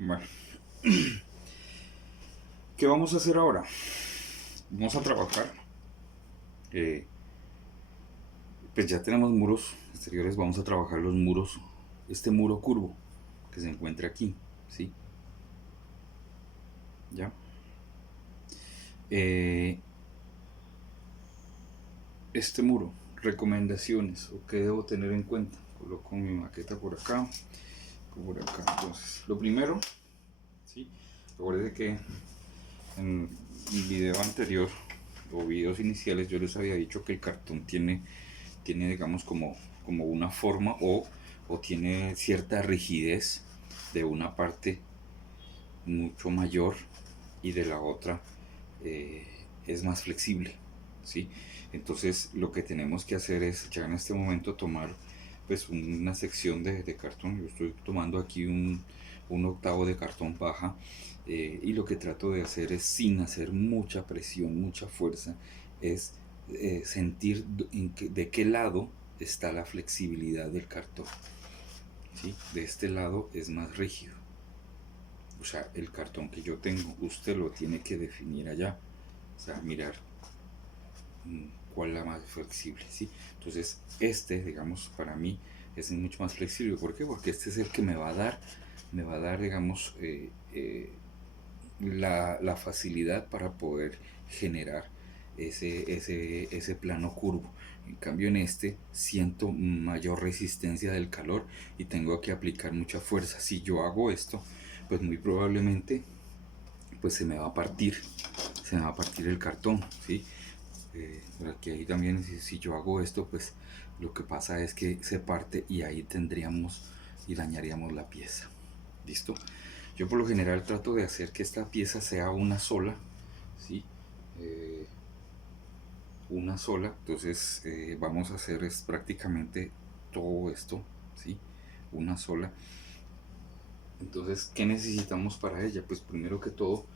Bueno, ¿qué vamos a hacer ahora? Vamos a trabajar. eh, pues ya tenemos muros exteriores, vamos a trabajar los muros, este muro curvo que se encuentra aquí, ¿sí? Ya. Eh, este muro, recomendaciones o qué debo tener en cuenta. Coloco mi maqueta por acá, por acá. Entonces, lo primero, ¿sí? Recuerde que en el video anterior o videos iniciales yo les había dicho que el cartón tiene digamos como una forma o tiene cierta rigidez de una parte mucho mayor y de la otra es más flexible, ¿sí? Entonces lo que tenemos que hacer es ya en este momento tomar pues una sección de cartón. Yo estoy tomando aquí un octavo de cartón paja, y lo que trato de hacer es, sin hacer mucha presión, mucha fuerza, es sentir de qué lado está la flexibilidad del cartón, ¿sí? De este lado es más rígido. O sea, el cartón que yo tengo, usted lo tiene que definir allá. O sea, mirar cuál es la más flexible, ¿sí? Entonces, digamos, para mí es mucho más flexible. ¿Por qué? Porque este es el que me va a dar, digamos, la facilidad para poder generar ese plano curvo. En cambio en este siento mayor resistencia del calor y tengo que aplicar mucha fuerza. Si yo hago esto, pues muy probablemente pues se me va a partir el cartón, ¿sí? Por aquí ahí también, si yo hago esto, pues lo que pasa es que se parte y ahí tendríamos y dañaríamos la pieza. ¿Listo? Yo por lo general trato de hacer que esta pieza sea una sola, ¿sí? Eh, una sola, entonces vamos a hacer es prácticamente todo esto, ¿sí? Una sola. Entonces, ¿qué necesitamos para ella? Pues primero que todo,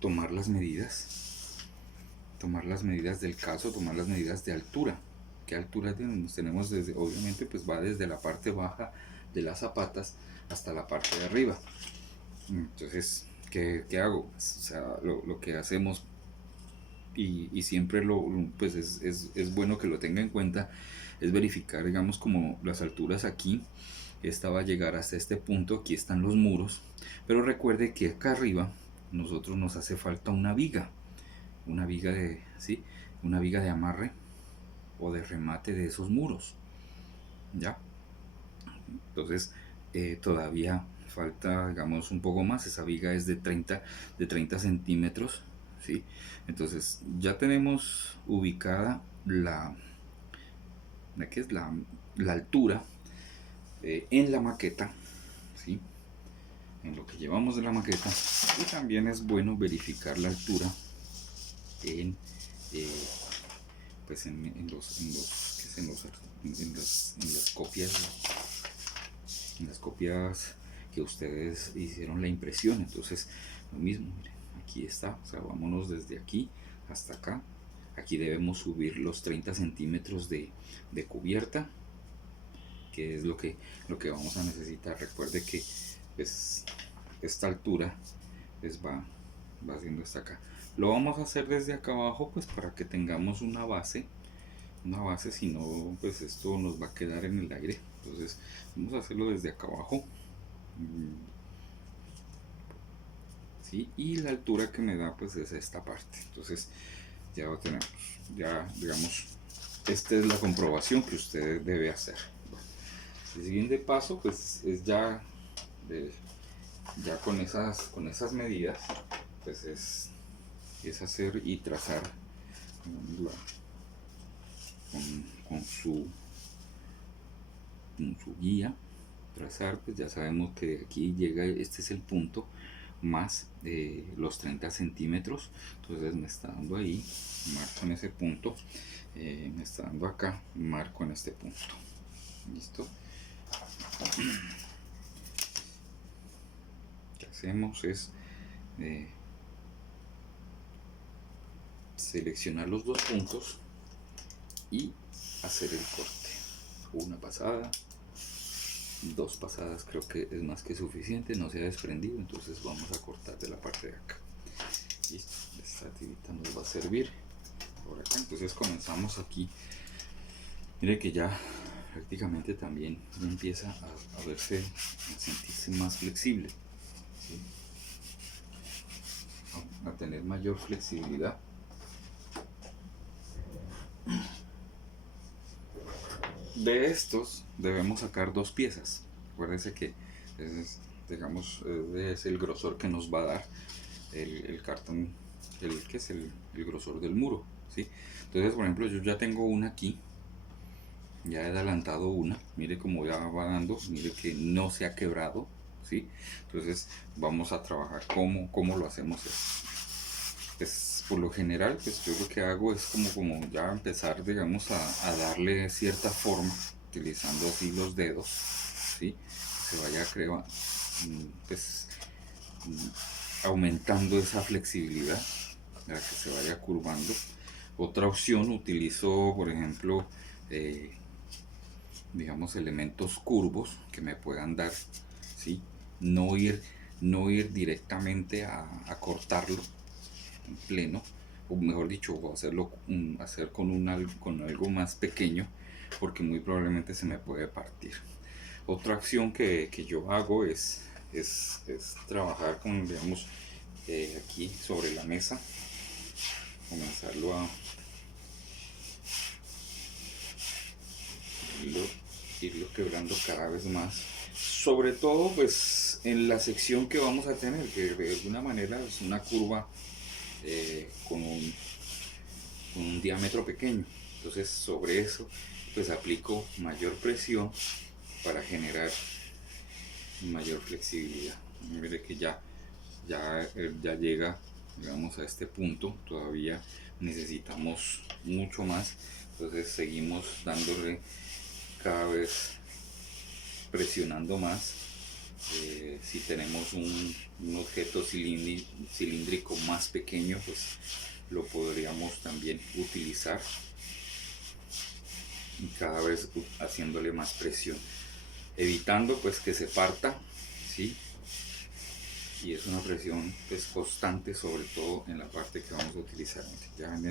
tomar las medidas del caso, tomar las medidas de altura. ¿Qué altura tenemos? Desde, obviamente, pues va desde la parte baja de las zapatas hasta la parte de arriba. Entonces, ¿qué hago? Pues, o sea, lo que hacemos y siempre pues es bueno que lo tenga en cuenta, es verificar, digamos, como las alturas aquí. Esta va a llegar hasta este punto, aquí están los muros, pero recuerde que acá arriba nosotros nos hace falta una viga de, ¿sí? Una viga de amarre o de remate de esos muros, ¿ya? Entonces, todavía falta, digamos, un poco más. Esa viga es de 30 centímetros, ¿sí? Entonces, ya tenemos ubicada ¿qué es? La altura en la maqueta, ¿sí? En lo que llevamos de la maqueta. Y también es bueno verificar la altura en, eh, pues en las copias, que ustedes hicieron la impresión. Entonces, lo mismo, miren, aquí está. O sea, vámonos desde aquí hasta acá. Aquí debemos subir los 30 centímetros de cubierta, que es lo que vamos a necesitar. Recuerde que pues esta altura pues va haciendo hasta acá. Lo vamos a hacer desde acá abajo, pues para que tengamos una base, si no pues esto nos va a quedar en el aire. Entonces vamos a hacerlo desde acá abajo, ¿sí? Y la altura que me da pues es esta parte. Entonces ya lo tenemos, ya digamos, esta es la comprobación que usted debe hacer. Bueno, el siguiente paso pues es ya con esas medidas, pues es hacer y trazar con su guía. Trazar, pues ya sabemos que aquí llega, este es el punto más los 30 centímetros. Entonces me está dando ahí, marco en ese punto, me está dando acá, marco en este punto. Listo. Lo que hacemos es seleccionar los dos puntos y hacer el corte. Una pasada, 2 pasadas creo que es más que suficiente, no se ha desprendido, entonces vamos a cortar de la parte de acá. Listo, esta tirita nos va a servir por acá. Entonces comenzamos aquí. Mire que ya prácticamente también empieza a verse, a sentirse más flexible, ¿sí? A tener mayor flexibilidad. De estos debemos sacar 2 piezas. Acuérdense que digamos, es el grosor que nos va a dar el cartón, que es el grosor del muro, ¿sí? Entonces, por ejemplo, yo ya tengo una aquí, ya he adelantado una, mire cómo ya va dando, mire que no se ha quebrado, ¿sí? Entonces vamos a trabajar cómo lo hacemos eso. Pues por lo general, pues yo lo que hago es como ya empezar, digamos, a darle cierta forma, utilizando así los dedos, ¿sí? Que se vaya pues aumentando esa flexibilidad para que se vaya curvando. Otra opción, utilizo por ejemplo digamos elementos curvos que me puedan dar, ¿sí? No ir directamente a cortarlo en pleno, o mejor dicho, hacer con algo más pequeño, porque muy probablemente se me puede partir. Otra acción que yo hago es trabajar con, digamos, aquí sobre la mesa, comenzarlo a irlo quebrando cada vez más, sobre todo pues en la sección que vamos a tener, que de alguna manera es una curva con un diámetro pequeño. Entonces sobre eso pues aplico mayor presión para generar mayor flexibilidad. Mire que ya llega, digamos, a este punto. Todavía necesitamos mucho más, entonces seguimos dándole cada vez, presionando más. Si tenemos un objeto cilíndrico más pequeño, pues lo podríamos también utilizar, y cada vez haciéndole más presión, evitando pues que se parta, ¿sí? Y es una presión pues constante, sobre todo en la parte que vamos a utilizar. Ya en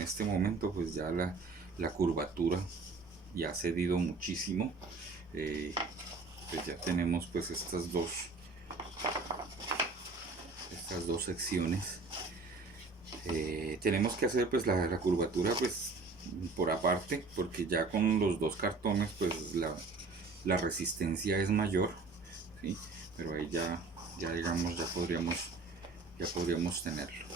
este momento pues ya la curvatura ya ha cedido muchísimo. Pues ya tenemos pues estas dos secciones. Tenemos que hacer pues la curvatura pues por aparte, porque ya con los 2 cartones pues la resistencia es mayor, ¿sí? Pero ahí ya digamos ya podríamos tenerlo.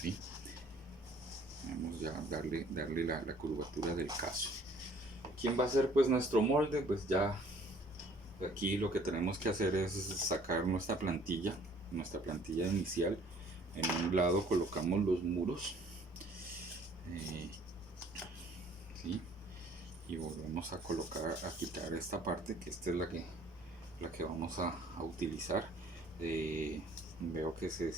¿Sí? Vamos ya a darle la curvatura del caso. ¿Quién va a ser pues nuestro molde? Pues ya aquí lo que tenemos que hacer es sacar nuestra plantilla inicial. En un lado colocamos los muros, ¿sí? Y volvemos a quitar esta parte, que esta es la que vamos a utilizar. Veo que se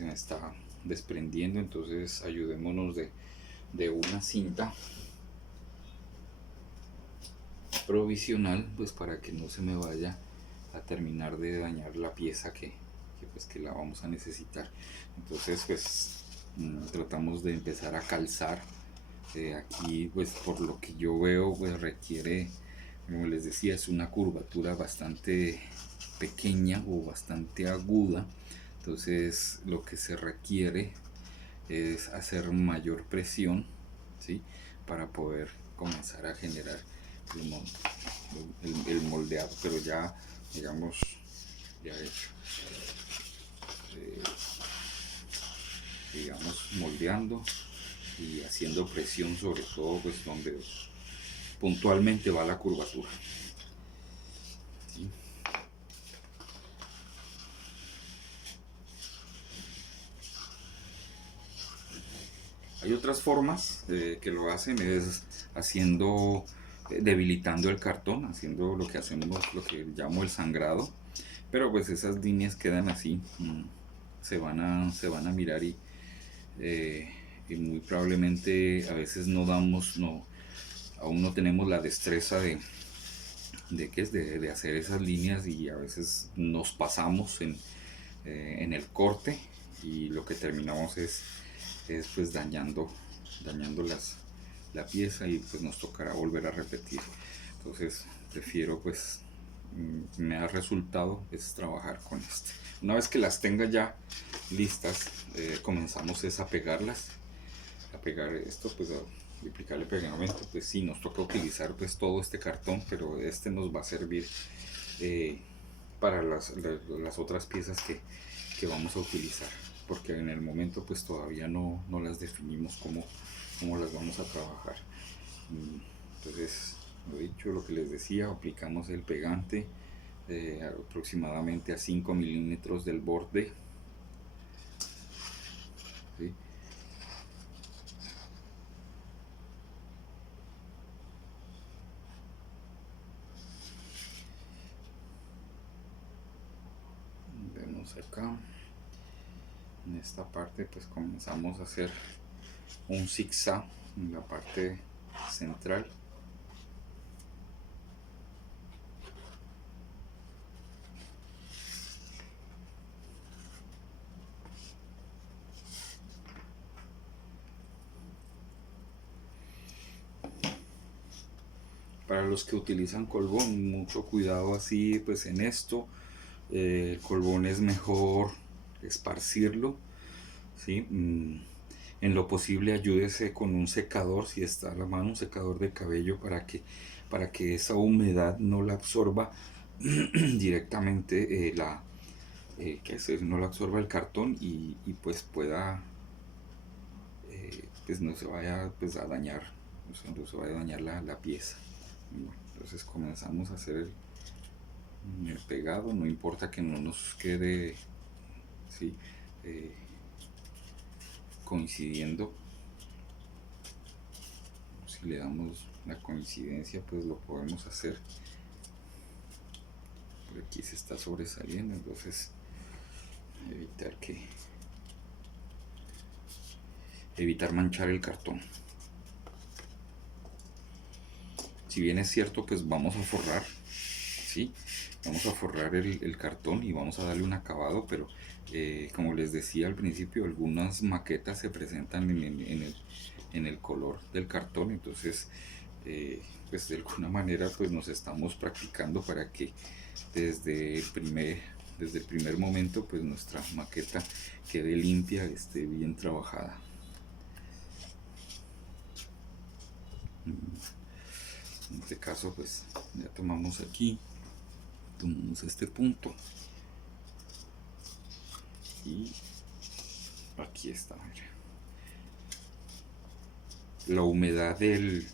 me está desprendiendo, entonces ayudémonos de una cinta provisional, pues para que no se me vaya a terminar de dañar la pieza que la vamos a necesitar. Entonces pues tratamos de empezar a calzar. Aquí pues por lo que yo veo pues requiere, como les decía, es una curvatura bastante pequeña o bastante aguda. Entonces lo que se requiere es hacer mayor presión, ¿sí? Para poder comenzar a generar el moldeado, pero ya digamos ya hecho, digamos moldeando y haciendo presión sobre todo pues donde puntualmente va la curvatura, ¿sí? Hay otras formas que lo hacen, es haciendo, debilitando el cartón, haciendo lo que llamo el sangrado, pero pues esas líneas quedan así, se van a mirar muy probablemente a veces aún no tenemos la destreza de hacer esas líneas, y a veces nos pasamos en el corte, y lo que terminamos es pues dañando la pieza, y pues nos tocará volver a repetir. Entonces prefiero, pues me ha resultado es trabajar con este. Una vez que las tenga ya listas, comenzamos a pegarlas, a pegar esto, pues a aplicarle pegamento. Pues sí, nos toca utilizar pues todo este cartón, pero este nos va a servir para las otras piezas que vamos a utilizar, porque en el momento pues todavía no las definimos cómo las vamos a trabajar. Entonces, lo dicho, lo que les decía, aplicamos el pegante aproximadamente a 5 milímetros del borde, ¿sí? Vemos acá en esta parte, pues comenzamos a hacer un zigzag en la parte central. Para los que utilizan colbón, mucho cuidado así pues en esto. El colbón es mejor esparcirlo, ¿sí? En lo posible ayúdese con un secador, si está a la mano, un secador de cabello, para que esa humedad no la absorba directamente, no la absorba el cartón, y pues pueda, pues no se vaya pues a dañar, o sea, no se vaya a dañar la pieza. Bueno, entonces comenzamos a hacer el pegado. No importa que no nos quede, ¿sí? Coincidiendo. Si le damos la coincidencia, pues lo podemos hacer. Por aquí se está sobresaliendo, entonces evitar manchar el cartón. Si bien es cierto, pues vamos a forrar, ¿sí? Vamos a forrar el cartón y vamos a darle un acabado, pero como les decía al principio, algunas maquetas se presentan en el color del cartón. Entonces pues de alguna manera pues nos estamos practicando para que desde el primer momento pues nuestra maqueta quede limpia, esté bien trabajada. En este caso pues ya tomamos este punto, y aquí está. La humedad del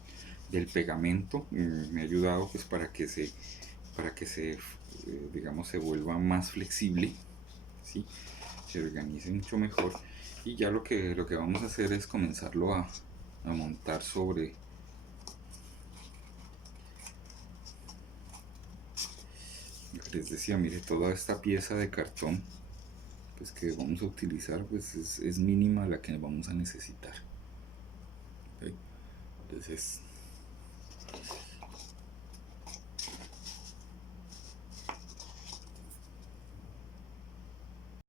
pegamento me ha ayudado pues para que se digamos se vuelva más flexible, ¿sí? Se organice mucho mejor. Y ya lo que vamos a hacer es comenzarlo a montar sobre les decía. Mire, toda esta pieza de cartón pues que vamos a utilizar pues es mínima la que vamos a necesitar. ¿Okay? Entonces